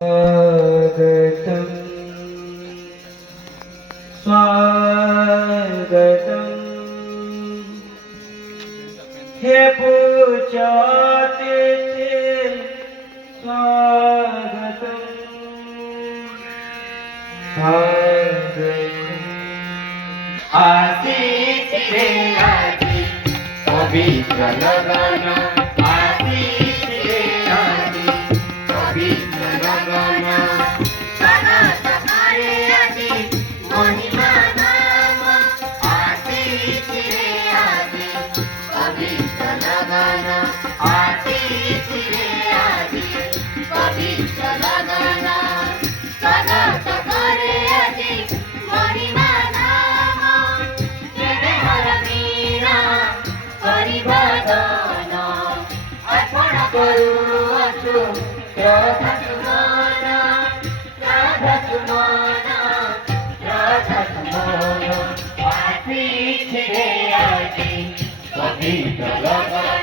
स्वागतं स्वागतं हे पूजातिथि स्वागतं स्वागतं आशीष रे आजी पवित्र लगन आशीष रे आजी पवित्र लगन स्वागत करे आजी महिमा नाम आशीष रे आजी पवित्र लगन आशीष रे आजी पवित्र लगन स्वागत करे आजी महिमा नाम परिवर्तन अर्पण करुअछु श्रद्धा सुमन आशीष रे आजी पवित्र लगन